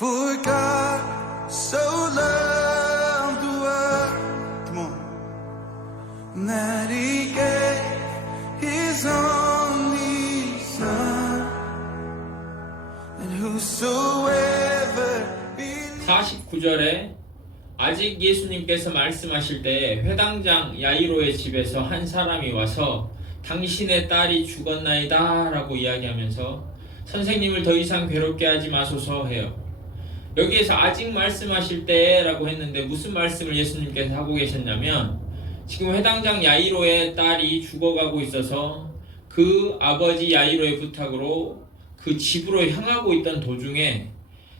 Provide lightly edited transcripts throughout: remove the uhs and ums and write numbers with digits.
For God so loved the world, come on, that He gave His only Son, and whosoever believes. 49절에 아직 예수님께서 말씀하실 때 회당장 야이로의 집에서 한 사람이 와서 당신의 딸이 죽었나이다 라고 이야기하면서 선생님을 더 이상 괴롭게 하지 마소서 해요. 여기에서 아직 말씀하실 때 라고 했는데 무슨 말씀을 예수님께서 하고 계셨냐면, 지금 회당장 야이로의 딸이 죽어가고 있어서 그 아버지 야이로의 부탁으로 그 집으로 향하고 있던 도중에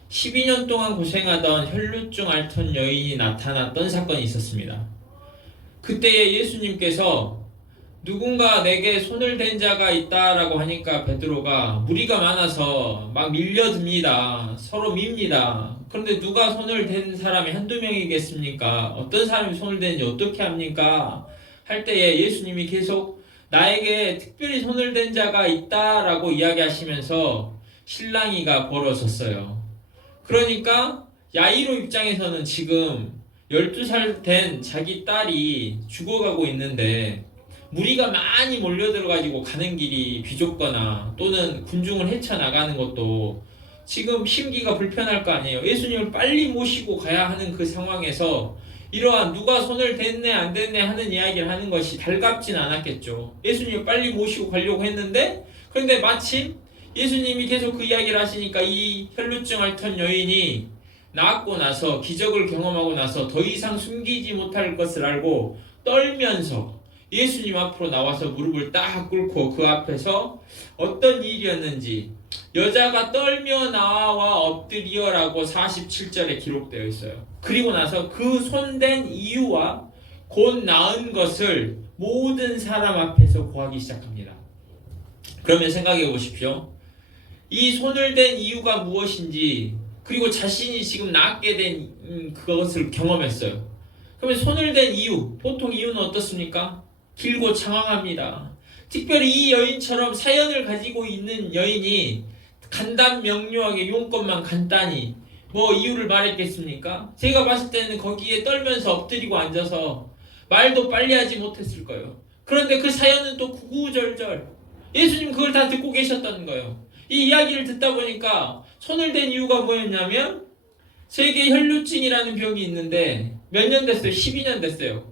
12년 동안 고생하던 혈루증 앓던 여인이 나타났던 사건이 있었습니다. 그때에 예수님께서 누군가 내게 손을 댄 자가 있다라고 하니까 베드로가 무리가 많아서 막 밀려듭니다. 서로 밉니다. 그런데 누가 손을 댄 사람이 한두 명이겠습니까? 어떤 사람이 손을 댄지 어떻게 합니까? 할 때에 예수님이 계속 나에게 특별히 손을 댄 자가 있다라고 이야기하시면서 실랑이가 벌어졌어요. 그러니까 야이로 입장에서는 지금 12살 된 자기 딸이 죽어가고 있는데 무리가 많이 몰려들어가지고 가는 길이 비좁거나 또는 군중을 헤쳐나가는 것도 지금 심기가 불편할 거 아니에요. 예수님을 빨리 모시고 가야 하는 그 상황에서 이러한 누가 손을 댔네 안 댔네 하는 이야기를 하는 것이 달갑진 않았겠죠. 예수님을 빨리 모시고 가려고 했는데, 그런데 마침 예수님이 계속 그 이야기를 하시니까 이 혈루증 앓던 여인이 나았고 나서 기적을 경험하고 나서 더 이상 숨기지 못할 것을 알고 떨면서 예수님 앞으로 나와서 무릎을 딱 꿇고 그 앞에서 어떤 일이었는지, 여자가 떨며 나와 엎드리어라고 47절에 기록되어 있어요. 그리고 나서 그 손댄 이유와 곧 나은 것을 모든 사람 앞에서 고하기 시작합니다. 그러면 생각해 보십시오. 이 손을 댄 이유가 무엇인지, 그리고 자신이 지금 낫게 된 그것을 경험했어요. 그러면 손을 댄 이유, 보통 이유는 어떻습니까? 길고 장황합니다. 특별히 이 여인처럼 사연을 가지고 있는 여인이 간단 명료하게 용건만 간단히 뭐 이유를 말했겠습니까? 제가 봤을 때는 거기에 떨면서 엎드리고 앉아서 말도 빨리 하지 못했을 거예요. 그런데 그 사연은 또 구구절절 예수님 그걸 다 듣고 계셨다는 거예요. 이 이야기를 듣다 보니까 손을 댄 이유가 뭐였냐면, 세계 혈루증이라는 병이 있는데 몇 년 됐어요? 12년 됐어요.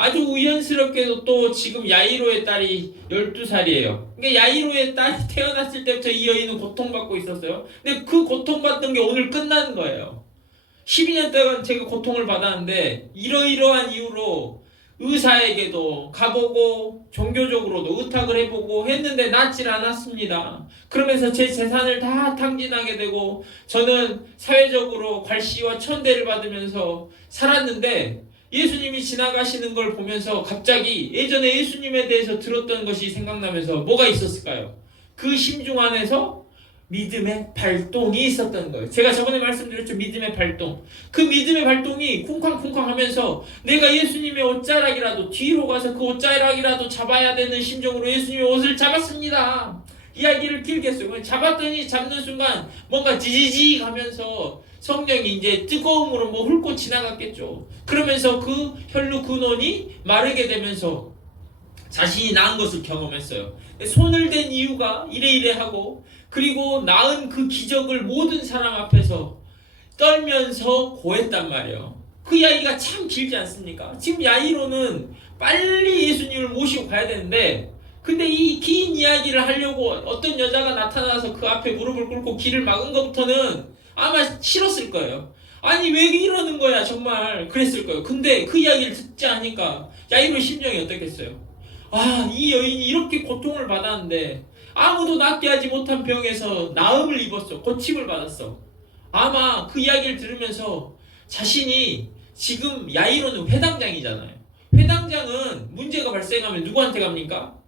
아주 우연스럽게도 또 지금 야이로의 딸이 12살이에요. 그러니까 야이로의 딸이 태어났을 때부터 이 여인은 고통받고 있었어요. 근데 그 고통받던 게 오늘 끝나는 거예요. 12년 동안 제가 고통을 받았는데 이러이러한 이유로 의사에게도 가보고 종교적으로도 의탁을 해보고 했는데 낫질 않았습니다. 그러면서 제 재산을 다 탕진하게 되고 저는 사회적으로 괄시와 천대를 받으면서 살았는데, 예수님이 지나가시는 걸 보면서 갑자기 예전에 예수님에 대해서 들었던 것이 생각나면서 뭐가 있었을까요? 그 심중 안에서 믿음의 발동이 있었던 거예요. 제가 저번에 말씀드렸죠. 믿음의 발동. 그 믿음의 발동이 쿵쾅쿵쾅 하면서 내가 예수님의 옷자락이라도 뒤로 가서 그 옷자락이라도 잡아야 되는 심정으로 예수님의 옷을 잡았습니다. 이야기를 길게 했어요. 잡았더니 잡는 순간 뭔가 지지직 하면서 성령이 이제 뜨거움으로 뭐 훑고 지나갔겠죠. 그러면서 그 혈루 근원이 마르게 되면서 자신이 나은 것을 경험했어요. 손을 댄 이유가 이래 하고, 그리고 나은 그 기적을 모든 사람 앞에서 떨면서 고했단 말이에요. 그 이야기가 참 길지 않습니까? 지금 야이로는 빨리 예수님을 모시고 가야 되는데, 근데 이 긴 이야기를 하려고 어떤 여자가 나타나서 그 앞에 무릎을 꿇고 길을 막은 것부터는 아마 싫었을 거예요. 아니 왜 이러는 거야 정말 그랬을 거예요. 근데 그 이야기를 듣지 않으니까 야이로의 심정이 어떻겠어요? 아, 이 여인이 이렇게 고통을 받았는데 아무도 낫게 하지 못한 병에서 나음을 입었어. 고침을 받았어. 아마 그 이야기를 들으면서 자신이 지금 야이로는 회당장이잖아요. 회당장은 문제가 발생하면 누구한테 갑니까?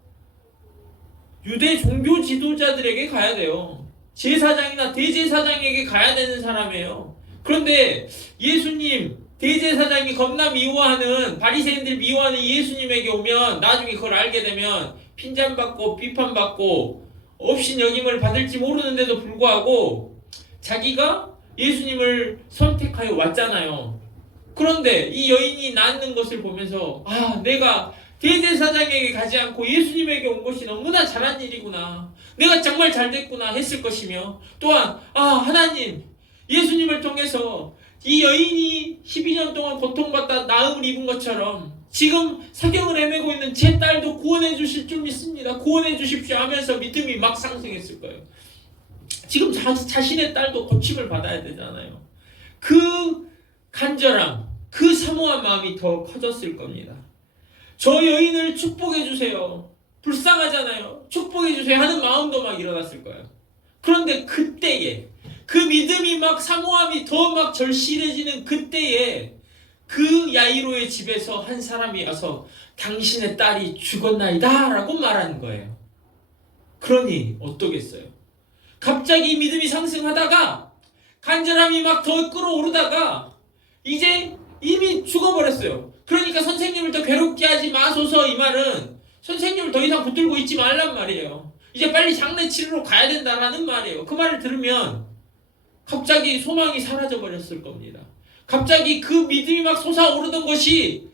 유대 종교 지도자들에게 가야 돼요. 제사장이나 대제사장에게 가야 되는 사람이에요. 그런데 예수님, 대제사장이 겁나 미워하는, 바리새인들 미워하는 예수님에게 오면 나중에 그걸 알게 되면 핀잔받고 비판받고 업신여김을 받을지 모르는데도 불구하고 자기가 예수님을 선택하여 왔잖아요. 그런데 이 여인이 낳는 것을 보면서 내가 대제사장에게 가지 않고 예수님에게 온 것이 너무나 잘한 일이구나. 내가 정말 잘됐구나 했을 것이며, 또한 하나님, 예수님을 통해서 이 여인이 12년 동안 고통받다 나음을 입은 것처럼 지금 사경을 헤매고 있는 제 딸도 구원해 주실 줄 믿습니다. 구원해 주십시오 하면서 믿음이 막 상승했을 거예요. 지금 자신의 딸도 고침을 받아야 되잖아요. 그 간절함, 그 사모한 마음이 더 커졌을 겁니다. 저 여인을 축복해 주세요. 불쌍하잖아요. 축복해 주세요 하는 마음도 막 일어났을 거예요. 그런데 그때에 그 믿음이 막 사모함이 더 막 절실해지는 그때에 그 야이로의 집에서 한 사람이 와서 당신의 딸이 죽었나이다 라고 말하는 거예요. 그러니 어떠겠어요? 갑자기 믿음이 상승하다가 간절함이 막 더 끌어오르다가 이제 이미 죽어버렸어요. 그러니까 선생님을 더 괴롭게 하지 마소서, 이 말은 선생님을 더 이상 붙들고 있지 말란 말이에요. 이제 빨리 장례 치르러 가야 된다라는 말이에요. 그 말을 들으면 갑자기 소망이 사라져버렸을 겁니다. 갑자기 그 믿음이 막 솟아오르던 것이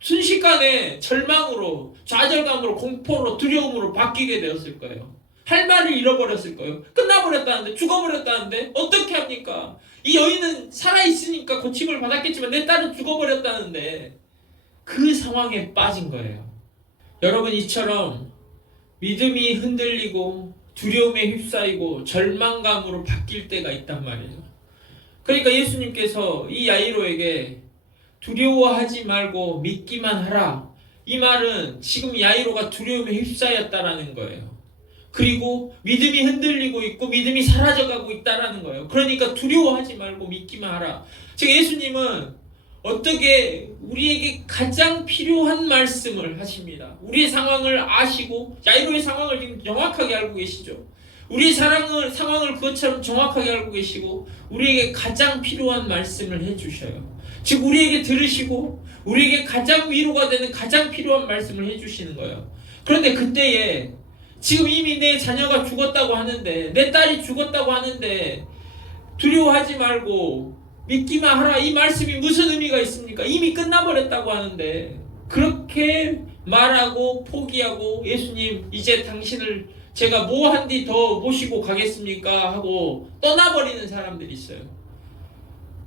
순식간에 절망으로, 좌절감으로, 공포로, 두려움으로 바뀌게 되었을 거예요. 할 말을 잃어버렸을 거예요. 끝나버렸다는데, 죽어버렸다는데 어떻게 합니까? 이 여인은 살아있으니까 고침을 받았겠지만 내 딸은 죽어버렸다는데 그 상황에 빠진 거예요. 여러분, 이처럼 믿음이 흔들리고 두려움에 휩싸이고 절망감으로 바뀔 때가 있단 말이에요. 그러니까 예수님께서 이 야이로에게 두려워하지 말고 믿기만 하라, 이 말은 지금 야이로가 두려움에 휩싸였다라는 거예요. 그리고 믿음이 흔들리고 있고 믿음이 사라져가고 있다라는 거예요. 그러니까 두려워하지 말고 믿기만 하라. 즉 예수님은 어떻게 우리에게 가장 필요한 말씀을 하십니다. 우리의 상황을 아시고 야이로의 상황을 지금 정확하게 알고 계시죠. 우리의 상황을 그것처럼 정확하게 알고 계시고 우리에게 가장 필요한 말씀을 해주셔요. 즉 우리에게 들으시고 우리에게 가장 위로가 되는 가장 필요한 말씀을 해주시는 거예요. 그런데 그때에 지금 이미 내 자녀가 죽었다고 하는데, 내 딸이 죽었다고 하는데 두려워하지 말고 믿기만 하라, 이 말씀이 무슨 의미가 있습니까? 이미 끝나버렸다고 하는데 그렇게 말하고 포기하고 예수님, 이제 당신을 제가 뭐 한 뒤 더 모시고 가겠습니까? 하고 떠나버리는 사람들이 있어요.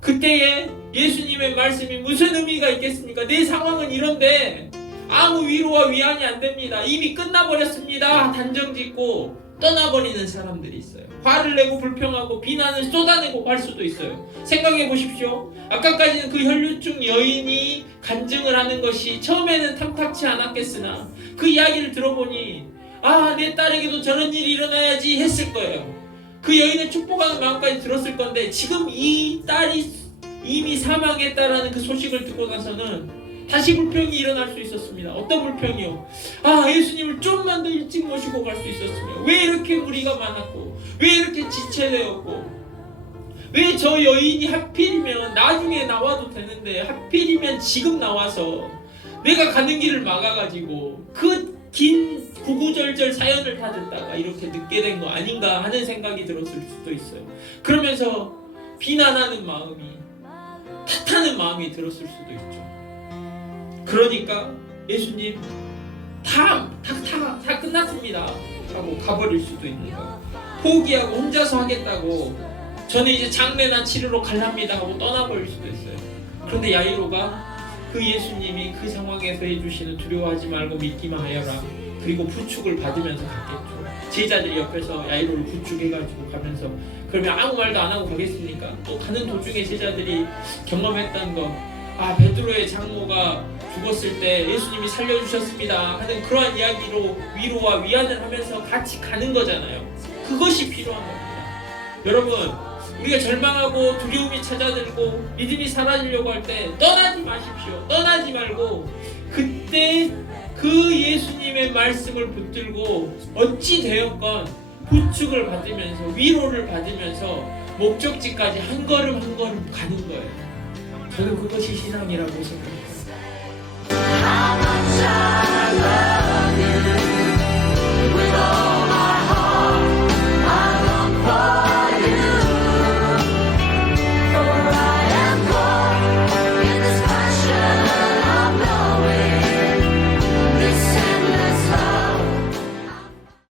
그때에 예수님의 말씀이 무슨 의미가 있겠습니까? 내 상황은 이런데 아무 위로와 위안이 안 됩니다. 이미 끝나버렸습니다. 단정짓고 떠나버리는 사람들이 있어요. 화를 내고 불평하고 비난을 쏟아내고 할 수도 있어요. 생각해 보십시오. 아까까지는 그 혈류증 여인이 간증을 하는 것이 처음에는 탐탁치 않았겠으나 그 이야기를 들어보니 내 딸에게도 저런 일이 일어나야지 했을 거예요. 그 여인을 축복하는 마음까지 들었을 건데 지금 이 딸이 이미 사망했다라는 그 소식을 듣고 나서는 다시 불평이 일어날 수 있었습니다. 어떤 불평이요? 예수님을 좀만 더 일찍 모시고 갈 수 있었으면, 왜 이렇게 무리가 많았고, 왜 이렇게 지체되었고, 왜 저 여인이 하필이면 나중에 나와도 되는데 하필이면 지금 나와서 내가 가는 길을 막아가지고 그 긴 구구절절 사연을 다 듣다가 이렇게 늦게 된 거 아닌가 하는 생각이 들었을 수도 있어요. 그러면서 비난하는 마음이, 탓하는 마음이 들었을 수도 있죠. 그러니까 예수님 다 끝났습니다 하고 가버릴 수도 있는 거예요. 포기하고 혼자서 하겠다고 저는 이제 장례나 치르러 갈랍니다 하고 떠나버릴 수도 있어요. 그런데 야이로가 그 예수님이 그 상황에서 해주시는 두려워하지 말고 믿기만 하여라, 그리고 부축을 받으면서 갔겠죠. 제자들이 옆에서 야이로를 부축해가지고 가면서, 그러면 아무 말도 안 하고 가겠습니까? 또 가는 도중에 제자들이 경험했던 거, 베드로의 장모가 죽었을 때 예수님이 살려주셨습니다 하는 그러한 이야기로 위로와 위안을 하면서 같이 가는 거잖아요. 그것이 필요한 겁니다. 여러분, 우리가 절망하고 두려움이 찾아들고 믿음이 사라지려고 할 때 떠나지 마십시오. 떠나지 말고 그때 그 예수님의 말씀을 붙들고 어찌 되었건 부축을 받으면서 위로를 받으면서 목적지까지 한 걸음 한 걸음 가는 거예요. 저는 그것이 신앙이라고 생각해요.